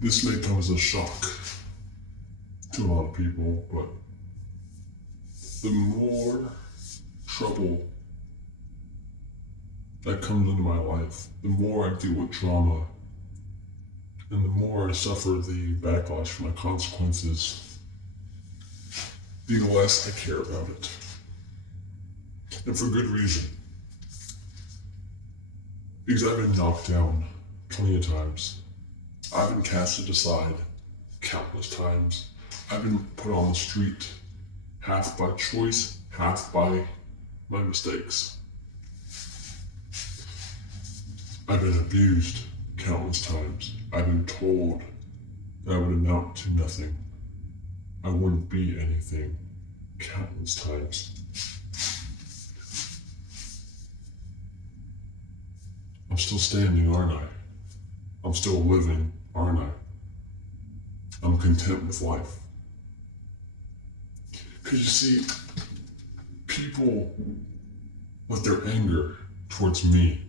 This may come as a shock to a lot of people, but the more trouble that comes into my life, the more I deal with trauma, and the more I suffer the backlash from my consequences, the less I care about it. And for good reason. Because I've been knocked down plenty of times. I've been casted aside countless times. I've been put on the street, half by choice, half by my mistakes. I've been abused countless times. I've been told that I would amount to nothing. I wouldn't be anything countless times. I'm still standing, aren't I? I'm still living, aren't I? I'm content with life. Because you see, people let their anger towards me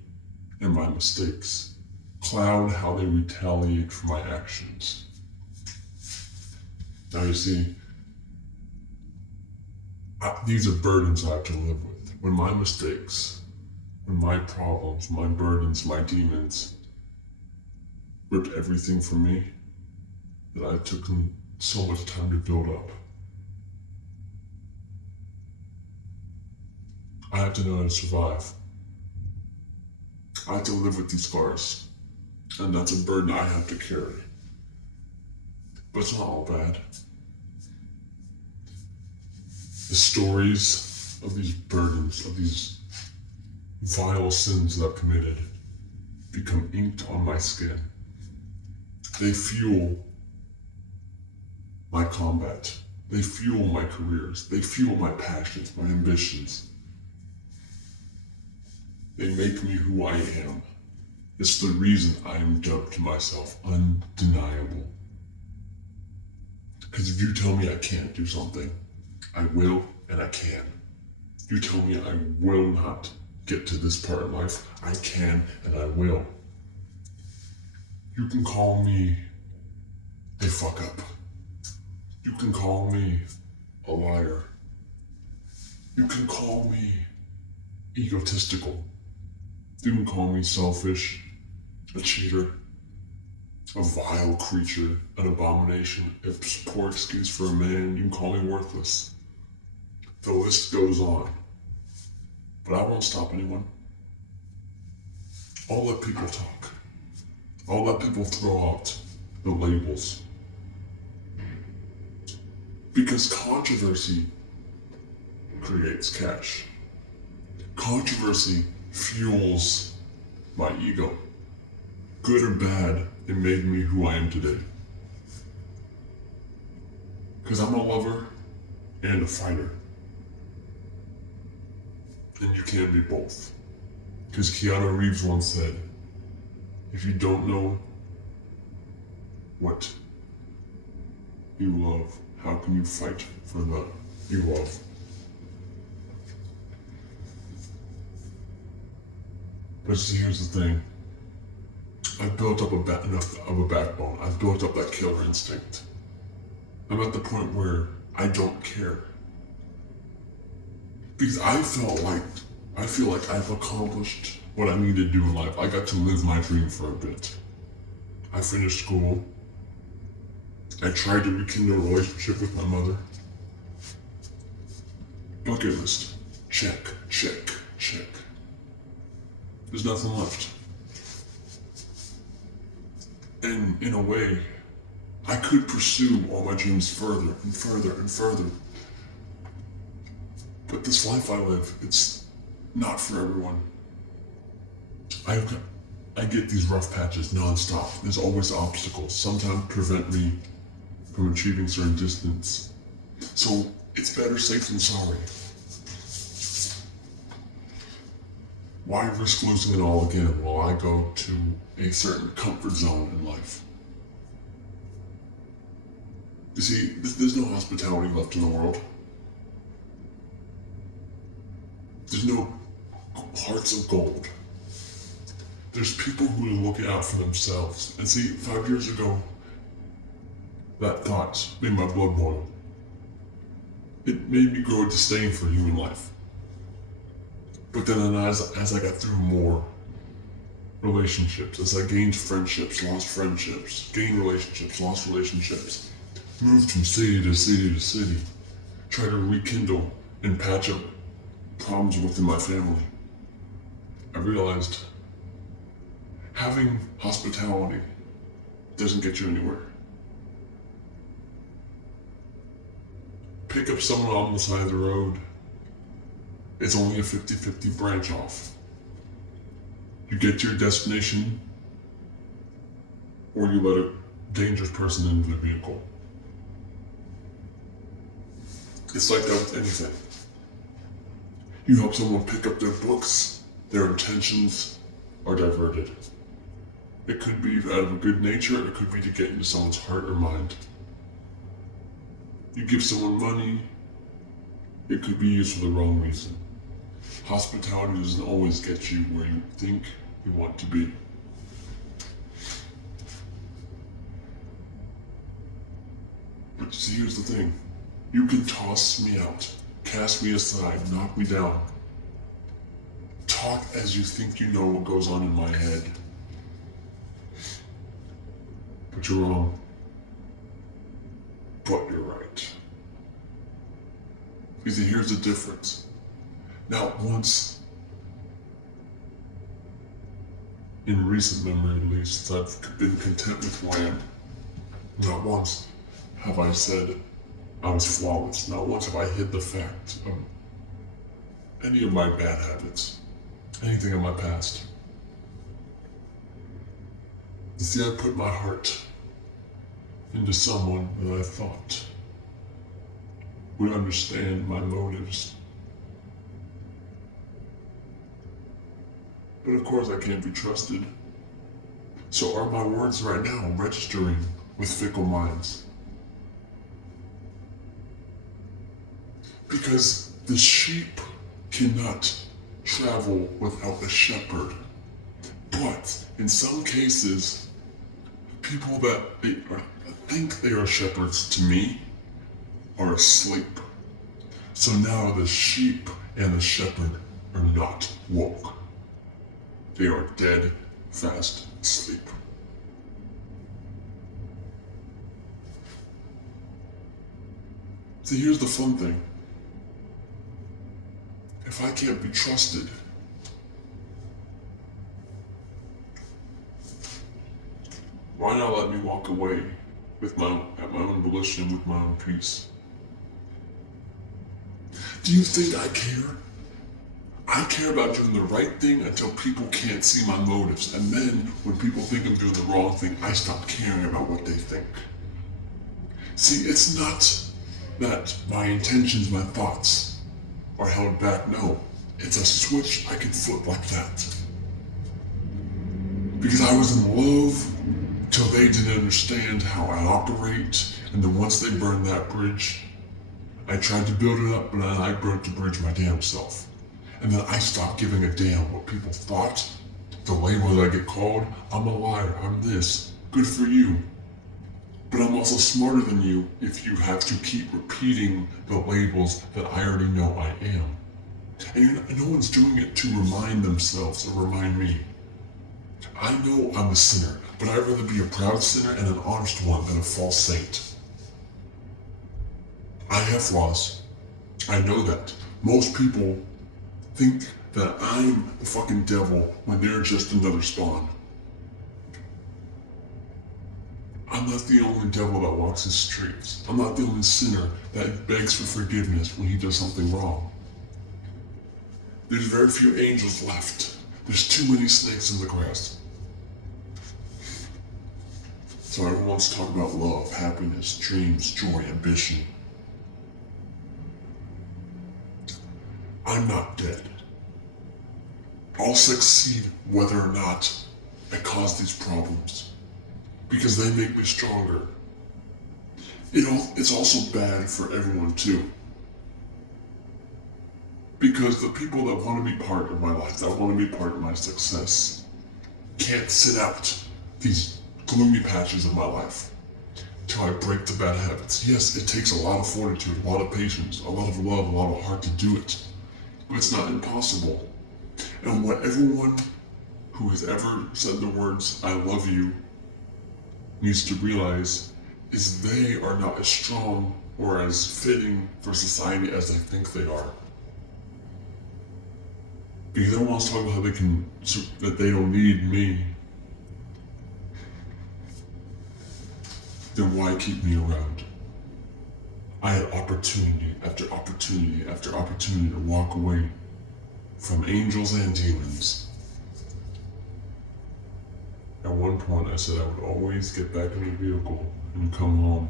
and my mistakes cloud how they retaliate for my actions. Now you see, these are burdens I have to live with. When my mistakes, when my problems, my burdens, my demons ripped everything from me that I took so much time to build up, I have to know how to survive. I have to live with these scars, and that's a burden I have to carry. But it's not all bad. The stories of these burdens, of these vile sins that I've committed, become inked on my skin. They fuel my combat. They fuel my careers. They fuel my passions, my ambitions. They make me who I am. It's the reason I am dubbed to myself undeniable. Because if you tell me I can't do something, I will and I can. You tell me I will not get to this part of life, I can and I will. You can call me a fuck up. You can call me a liar. You can call me egotistical. You can call me selfish, a cheater, a vile creature, an abomination. If it's a poor excuse for a man, you can call me worthless. The list goes on. But I won't stop anyone. I'll let people talk. I'll let people throw out the labels. Because controversy creates cash. Controversy fuels my ego. Good or bad, it made me who I am today. Because I'm a lover and a fighter. And you can be both. Because Keanu Reeves once said, if you don't know what you love, how can you fight for the you love? But see, here's the thing. I've built up enough of a backbone. I've built up that killer instinct. I'm at the point where I don't care. Because I feel like I've accomplished what I need to do in life. I got to live my dream for a bit. I finished school. I tried to rekindle a relationship with my mother. Bucket list. Check, check, check. There's nothing left. And in a way, I could pursue all my dreams further and further and further. But this life I live, it's not for everyone. I get these rough patches nonstop. There's always obstacles, sometimes prevent me from achieving certain distance. So it's better safe than sorry. Why risk losing it all again while I go to a certain comfort zone in life? You see, there's no hospitality left in the world. There's no hearts of gold. There's people who are looking out for themselves. And see, 5 years ago, that thought made my blood boil. It made me grow a disdain for human life. But then as I got through more relationships, as I gained friendships, lost friendships, gained relationships, lost relationships, moved from city to city to city, tried to rekindle and patch up problems within my family, I realized having hospitality doesn't get you anywhere. Pick up someone on the side of the road, it's only a 50-50 branch off. You get to your destination, or you let a dangerous person into the vehicle. It's like that with anything. You help someone pick up their books, their intentions are diverted. It could be out of a good nature, it could be to get into someone's heart or mind. You give someone money, it could be used for the wrong reason. Hospitality doesn't always get you where you think you want to be. But see, here's the thing. You can toss me out, cast me aside, knock me down. Talk as you think you know what goes on in my head. But you're wrong. But you're right. You see, here's the difference. Not once, in recent memory at least, I've been content with who I am. Not once have I said I was flawless. Not once have I hid the fact of any of my bad habits, anything in my past. You see, I put my heart into someone that I thought would understand my motives. But of course I can't be trusted. So are my words right now registering with fickle minds? Because the sheep cannot travel without a shepherd. But in some cases, people that think they are shepherds to me are asleep. So now the sheep and the shepherd are not woke. They are dead, fast asleep. See, here's the fun thing. If I can't be trusted, why not let me walk away at my own volition, with my own peace? Do you think I care? I care about doing the right thing until people can't see my motives. And then when people think I'm doing the wrong thing, I stop caring about what they think. See, it's not that my intentions, my thoughts are held back. No, it's a switch I can flip like that. Because I was in love till they didn't understand how I operate. And then once they burned that bridge, I tried to build it up, but then I burnt the bridge my damn self. And then I stopped giving a damn what people thought, the label that I get called. I'm a liar, I'm this. Good for you. But I'm also smarter than you if you have to keep repeating the labels that I already know I am. And no one's doing it to remind themselves or remind me. I know I'm a sinner, but I'd rather be a proud sinner and an honest one than a false saint. I have flaws. I know that. Most people think that I'm the fucking devil when they're just another spawn. I'm not the only devil that walks the streets. I'm not the only sinner that begs for forgiveness when he does something wrong. There's very few angels left. There's too many snakes in the grass. So everyone wants to talk about love, happiness, dreams, joy, ambition. I'm not dead. I'll succeed whether or not I cause these problems, because they make me stronger. It's also bad for everyone too, because the people that want to be part of my life, that want to be part of my success, can't sit out these gloomy patches of my life. till I break the bad habits. Yes, it takes a lot of fortitude, a lot of patience, a lot of love, a lot of heart to do it. But it's not impossible. And what everyone who has ever said the words, I love you, needs to realize is they are not as strong or as fitting for society as I think they are. Because everyone wants to talk about how that they don't need me. Then why keep me around? I had opportunity after opportunity after opportunity to walk away from angels and demons. At one point I said I would always get back in the vehicle and come home.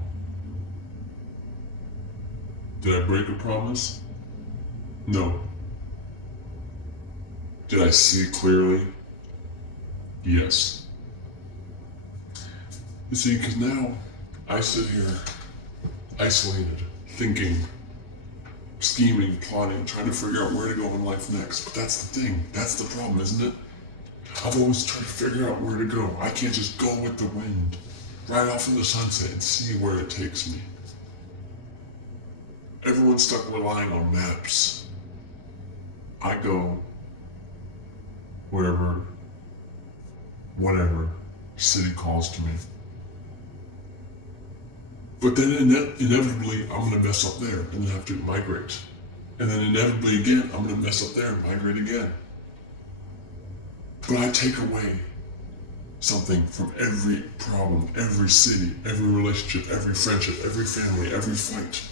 Did I break a promise? No. Did I see clearly? Yes. You see, because now I sit here isolated, thinking, scheming, plotting, trying to figure out where to go in life next. But that's the thing. That's the problem, isn't it? I've always tried to figure out where to go. I can't just go with the wind, ride off in the sunset and see where it takes me. Everyone's stuck relying on maps. I go wherever, whatever city calls to me. But then inevitably, I'm going to mess up there and then have to migrate. And then inevitably again, I'm going to mess up there and migrate again. But I take away something from every problem, every city, every relationship, every friendship, every family, every fight.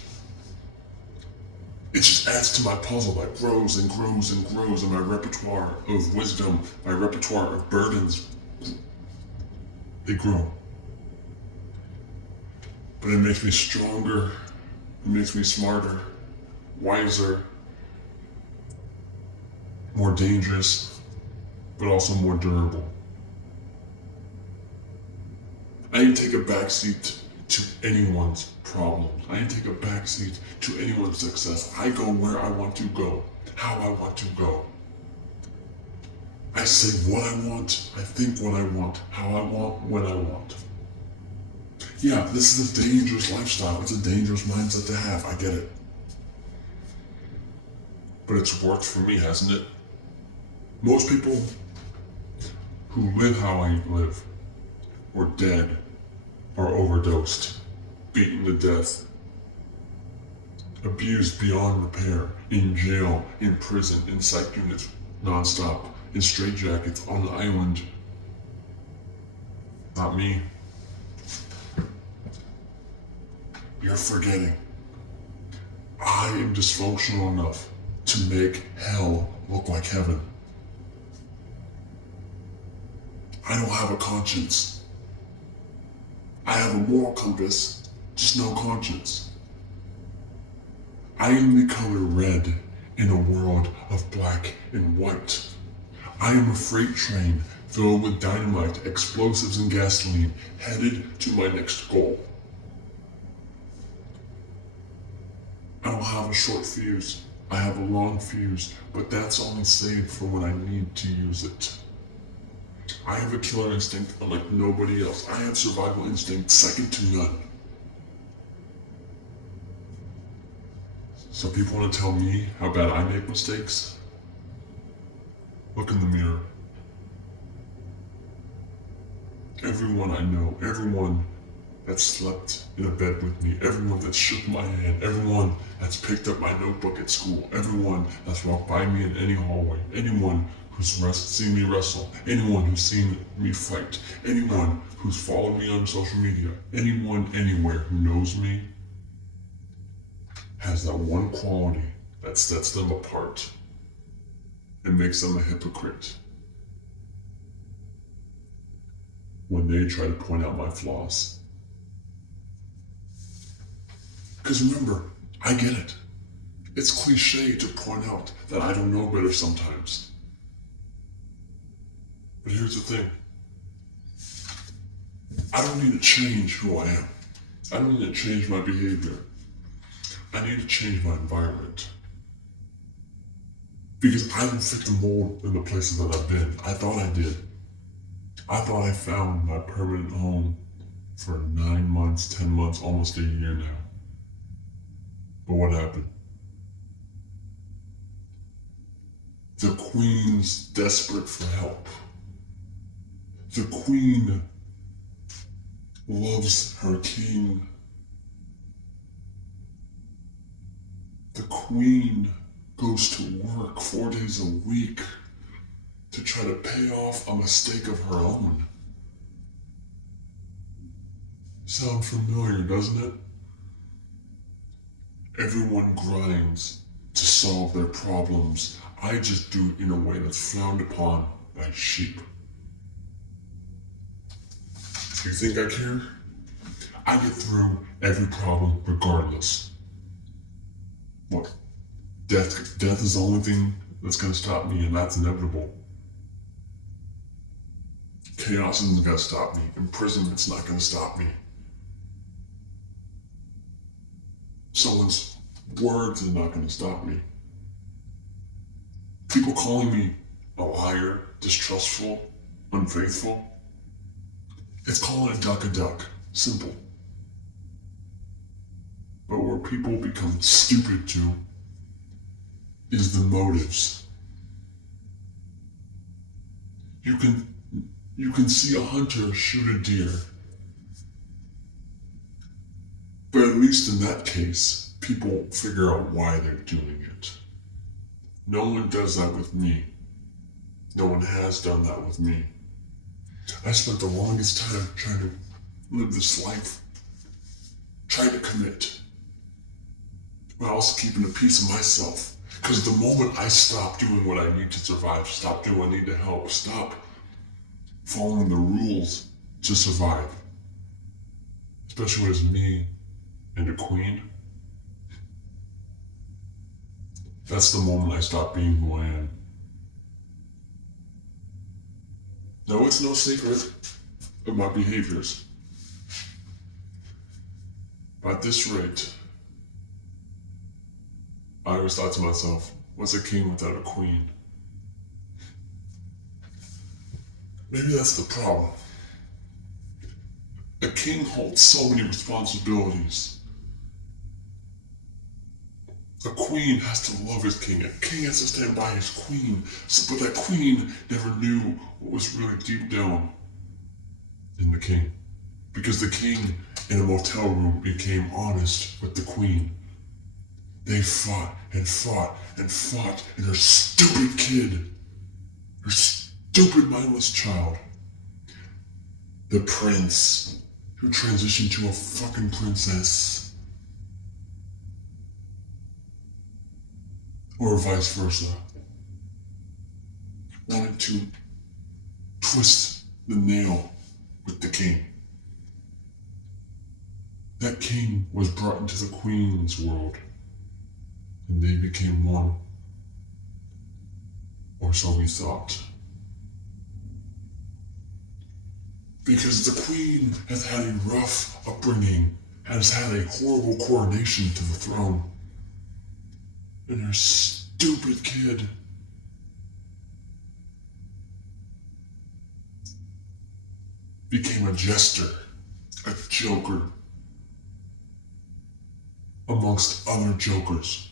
It just adds to my puzzle that grows and grows and grows, and my repertoire of wisdom, my repertoire of burdens, they grow. But it makes me stronger, it makes me smarter, wiser, more dangerous, but also more durable. I didn't take a backseat to anyone's problems. I didn't take a backseat to anyone's success. I go where I want to go, how I want to go. I say what I want, I think what I want, how I want, when I want. Yeah, this is a dangerous lifestyle. It's a dangerous mindset to have. I get it. But it's worked for me, hasn't it? Most people who live how I live were dead or overdosed, beaten to death, abused beyond repair, in jail, in prison, in psych units, nonstop, in straitjackets, on the island. Not me. You're forgetting. I am dysfunctional enough to make hell look like heaven. I don't have a conscience. I have a moral compass, just no conscience. I am the color red in a world of black and white. I am a freight train filled with dynamite, explosives, and gasoline, headed to my next goal. I don't have a short fuse. I have a long fuse, but that's only saved for when I need to use it. I have a killer instinct unlike nobody else. I have survival instinct second to none. So people want to tell me how bad I make mistakes? Look in the mirror. Everyone I know, everyone that's slept in a bed with me, everyone that's shook my hand, everyone that's picked up my notebook at school, everyone that's walked by me in any hallway, anyone who's seen me wrestle, anyone who's seen me fight, anyone who's followed me on social media, anyone anywhere who knows me has that one quality that sets them apart and makes them a hypocrite. When they try to point out my flaws. Because remember, I get it. It's cliche to point out that I don't know better sometimes. But here's the thing. I don't need to change who I am. I don't need to change my behavior. I need to change my environment. Because I don't fit the mold in the places that I've been. I thought I did. I thought I found my permanent home for 9 months, 10 months, almost a year now. But what happened? The queen's desperate for help. The queen loves her king. The queen goes to work 4 days a week to try to pay off a mistake of her own. Sound familiar, doesn't it? Everyone grinds to solve their problems. I just do it in a way that's frowned upon by sheep. You think I care? I get through every problem regardless. What? Death is the only thing that's going to stop me, and that's inevitable. Chaos isn't going to stop me. Imprisonment's not going to stop me. Someone's words are not going to stop me. People calling me a liar, distrustful, unfaithful. It's calling a duck. Simple. But where people become stupid to is the motives. You can see a hunter shoot a deer. But at least in that case, people figure out why they're doing it. No one does that with me. No one has done that with me. I spent the longest time trying to live this life, trying to commit, while also keeping a piece of myself. Because the moment I stop doing what I need to survive, stop doing what I need to help, stop following the rules to survive, especially when it's me and a queen, that's the moment I stop being who I am. No, it's no secret of my behaviors. But at this rate, I always thought to myself, what's a king without a queen? Maybe that's the problem. A king holds so many responsibilities. A queen has to love his king. A king has to stand by his queen. But that queen never knew what was really deep down in the king. Because the king in a motel room became honest with the queen. They fought and fought and fought, and her stupid kid, her stupid mindless child, the prince, who transitioned to a fucking princess, or vice versa, wanted to twist the nail with the king. That king was brought into the queen's world, and they became one. Or so we thought. Because the queen has had a rough upbringing, has had a horrible coronation to the throne. And her stupid kid became a jester, a joker, amongst other jokers.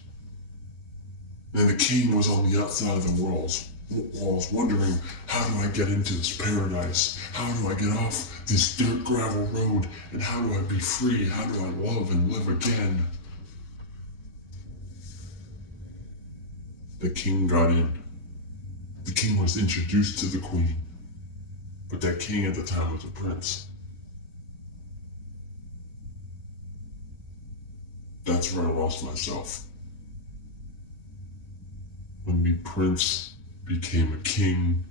And the king was on the outside of the walls, wondering, how do I get into this paradise? How do I get off this dirt gravel road? And how do I be free? How do I love and live again? The king got in. The king was introduced to the queen. But that king at the time was a prince. That's where I lost myself. When the prince became a king,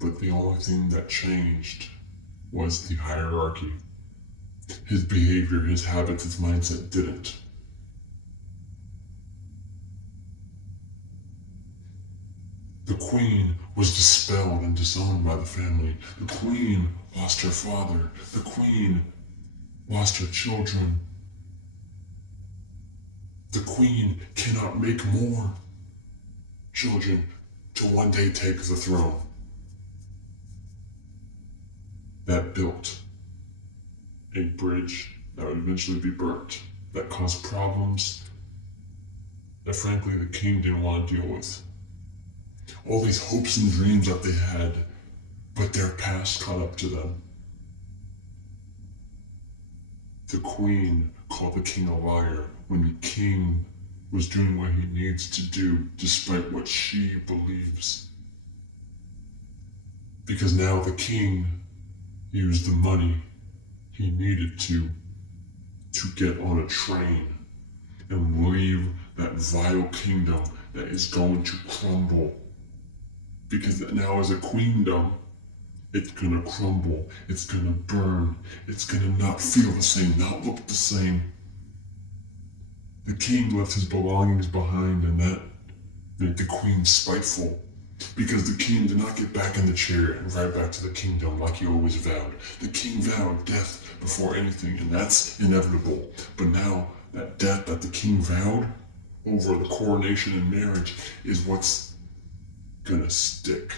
but the only thing that changed was the hierarchy. His behavior, his habits, his mindset didn't. The queen was dispelled and disowned by the family. The queen lost her father. The queen lost her children. The queen cannot make more children to one day take the throne. that built a bridge that would eventually be burnt, that caused problems that frankly the king didn't want to deal with. All these hopes and dreams that they had, but their past caught up to them. The queen called the king a liar when the king was doing what he needs to do despite what she believes. Because now the king used the money he needed to get on a train and leave that vile kingdom that is going to crumble. Because now as a queendom, it's gonna crumble, it's gonna burn, it's gonna not feel the same, not look the same. The king left his belongings behind, and that made the queen spiteful. Because the king did not get back in the chair and ride back to the kingdom like he always vowed. The king vowed death before anything, and that's inevitable. But now, that death that the king vowed over the coronation and marriage is what's gonna stick.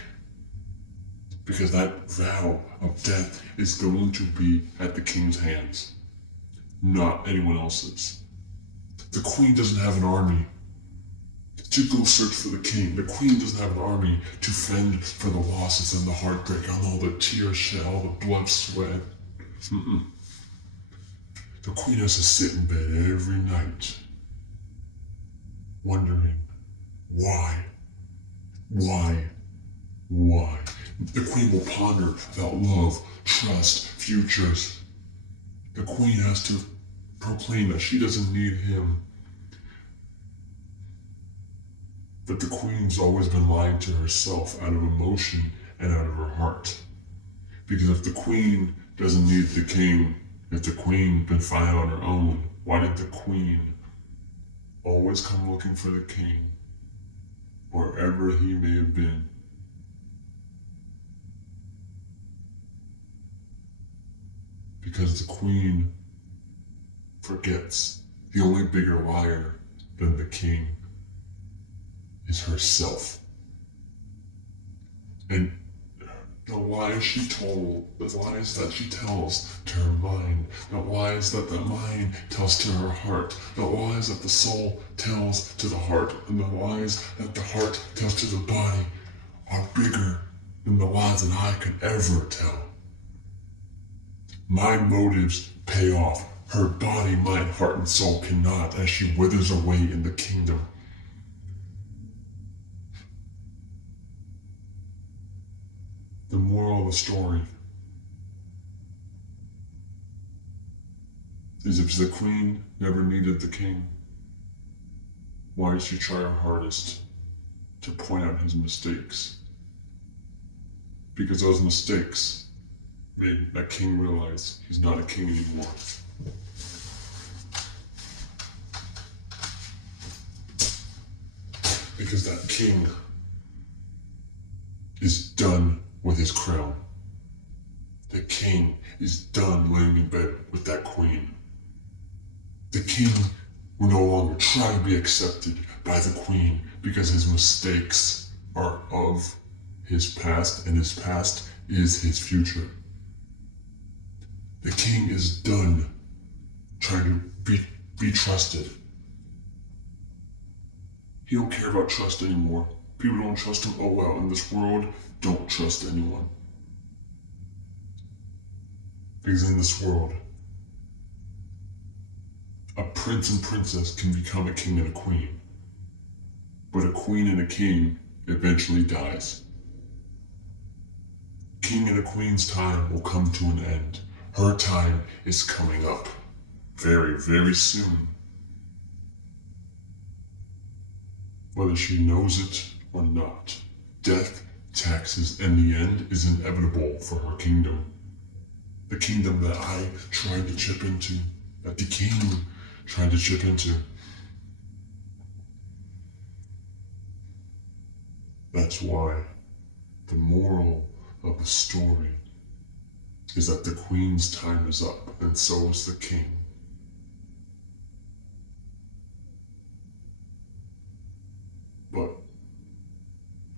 Because that vow of death is going to be at the king's hands, not anyone else's. The queen doesn't have an army to go search for the king. The queen doesn't have an army to fend for the losses and the heartbreak and all the tears shed, all the blood sweat. The queen has to sit in bed every night, wondering, why? The queen will ponder about love, trust, futures. The queen has to proclaim that she doesn't need him. But the queen's always been lying to herself out of emotion and out of her heart. Because if the queen doesn't need the king, if the queen been fine on her own, why did the queen always come looking for the king, wherever he may have been? Because the queen forgets the only bigger liar than the king is herself. And the lies she told, the lies that she tells to her mind, the lies that the mind tells to her heart, the lies that the soul tells to the heart, and the lies that the heart tells to the body are bigger than the lies that I could ever tell. My motives pay off. Her body, mind, heart, and soul cannot, as she withers away in the kingdom. The moral of the story is if the queen never needed the king, why did she try her hardest to point out his mistakes? Because those mistakes made that king realize he's not a king anymore. Because that king is done with his crown. The king is done laying in bed with that queen. The king will no longer try to be accepted by the queen because his mistakes are of his past, and his past is his future. The king is done trying to be trusted. He don't care about trust anymore. People don't trust him. Oh well, in this world, don't trust anyone. Because in this world, a prince and princess can become a king and a queen. But a queen and a king eventually dies. King and a queen's time will come to an end. Her time is coming up very, very soon. Whether she knows it or not, death, taxes, and the end is inevitable for her kingdom. The kingdom that I tried to chip into, that the king tried to chip into. That's why the moral of the story is that the queen's time is up, and so is the king. But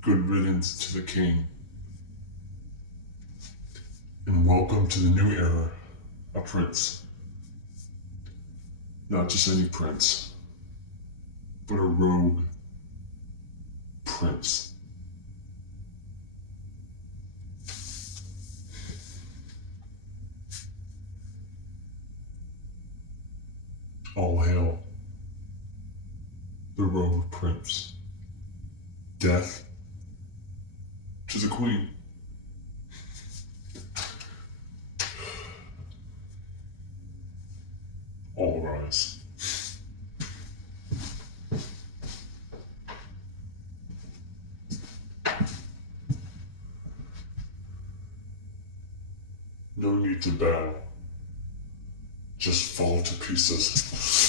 good riddance to the king. And welcome to the new era, a prince. Not just any prince, but a rogue prince. All hail the rogue prince. Death to the queen. All rise. No need to bow. Just fall to pieces.